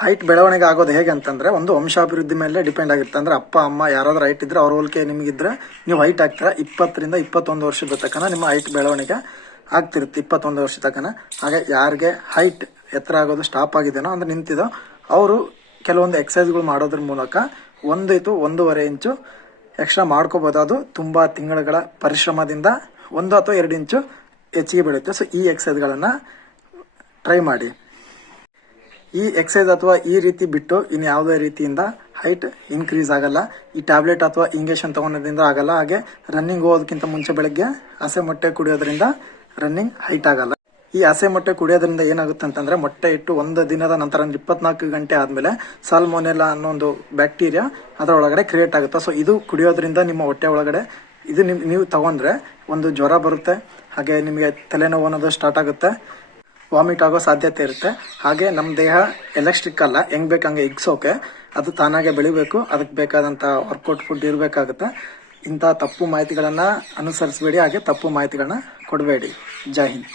Height ಬೆಳವಣಿಗೆ ಆಗೋದು ಹೇಗೆ ಅಂತಂದರೆ ಒಂದು ವಂಶಾಭಿವೃದ್ಧಿ ಮೇಲೆ ಡಿಪೆಂಡ್ ಆಗಿರುತ್ತೆ. ಅಂದರೆ ಅಪ್ಪ ಅಮ್ಮ ಯಾರಾದ್ರೂ ಹೈಟ್ ಇದ್ರೆ ಅವ್ರ ಹೋಲಿಕೆ ನಿಮಗಿದ್ರೆ ನೀವು ಹೈಟ್ ಆಗ್ತೀರಾ. 20ರಿಂದ 21 ವರ್ಷದ ತನಕ ನಿಮ್ಮ ಹೈಟ್ ಬೆಳವಣಿಗೆ ಆಗ್ತಿರುತ್ತೆ. 21 ವರ್ಷದ ತನಕ. ಹಾಗೆ ಯಾರಿಗೆ ಹೈಟ್ ಎತ್ತರ ಆಗೋದು ಸ್ಟಾಪ್ ಆಗಿದೆನೋ ಅಂದ್ರೆ ನಿಂತಿದೋ ಅವರು ಕೆಲವೊಂದು ಎಕ್ಸಸೈಸ್ಗಳು ಮಾಡೋದ್ರ ಮೂಲಕ 1-1.5 ಇಂಚು ಎಕ್ಸ್ಟ್ರಾ ಮಾಡ್ಕೋಬೋದು. ಅದು ತುಂಬ ತಿಂಗಳುಗಳ ಪರಿಶ್ರಮದಿಂದ 1 ಅಥವಾ 2 ಇಂಚು ಹೆಚ್ಚಿಗೆ ಬೆಳೆಯುತ್ತೆ. ಸೊ ಈ ಎಕ್ಸಸೈಸ್ಗಳನ್ನು ಟ್ರೈ ಮಾಡಿ. ಈ ಎಕ್ಸಸೈಸ್ ಅಥವಾ ಈ ರೀತಿ ಬಿಟ್ಟು ಇನ್ನು ಯಾವುದೇ ರೀತಿಯಿಂದ ಹೈಟ್ ಇನ್ಕ್ರೀಸ್ ಆಗಲ್ಲ. ಈ ಟ್ಯಾಬ್ಲೆಟ್ ಅಥವಾ ಇಂಜೆಕ್ಷನ್ ತಗೊಳೋದ್ರಿಂದ ಆಗಲ್ಲ. ಹಾಗೆ ರನ್ನಿಂಗ್ ಹೋಗೋದಕ್ಕಿಂತ ಮುಂಚೆ ಬೆಳಗ್ಗೆ ಹಸೆ ಮೊಟ್ಟೆ ಕುಡಿಯೋದ್ರಿಂದ ರನ್ನಿಂಗ್ ಹೈಟ್ ಆಗಲ್ಲ. ಈ ಹಸೆ ಮೊಟ್ಟೆ ಕುಡಿಯೋದ್ರಿಂದ ಏನಾಗುತ್ತೆ ಅಂತಂದ್ರೆ ಮೊಟ್ಟೆ ಇಟ್ಟು 1 ದಿನದ ನಂತರ 24 ಗಂಟೆ ಆದಮೇಲೆ ಸಾಲ್ಮೊನೆಲ್ಲಾ ಅನ್ನೋ ಒಂದು ಬ್ಯಾಕ್ಟೀರಿಯಾ ಅದರ ಒಳಗಡೆ ಕ್ರಿಯೇಟ್ ಆಗುತ್ತೆ. ಸೊ ಇದು ಕುಡಿಯೋದ್ರಿಂದ ನಿಮ್ಮ ಹೊಟ್ಟೆ ಒಳಗಡೆ ಇದು ನೀವು ತಗೊಂಡ್ರೆ ಒಂದು ಜ್ವರ ಬರುತ್ತೆ. ಹಾಗೆ ನಿಮಗೆ ತಲೆನೋವು ಅನ್ನೋದು ಸ್ಟಾರ್ಟ್ ಆಗುತ್ತೆ. ವಾಮಿಟ್ ಆಗೋ ಸಾಧ್ಯತೆ ಇರುತ್ತೆ. ಹಾಗೆ ನಮ್ಮ ದೇಹ ಎಲೆಕ್ಟ್ರಿಕ್ ಅಲ್ಲ, ಹೆಂಗ್ ಬೇಕಂಗೆ ಹಿಗ್ಸೋಕೆ ಅದು ತಾನಾಗೆ ಬೆಳಿಬೇಕು. ಅದಕ್ಕೆ ಬೇಕಾದಂಥ ವರ್ಕೌಟ್ ಫುಡ್ ಇರಬೇಕಾಗುತ್ತೆ. ಇಂಥ ತಪ್ಪು ಮಾಹಿತಿಗಳನ್ನು ಅನುಸರಿಸಬೇಡಿ. ಹಾಗೆ ತಪ್ಪು ಮಾಹಿತಿಗಳನ್ನ ಕೊಡಬೇಡಿ. ಜೈ ಹಿಂದ್.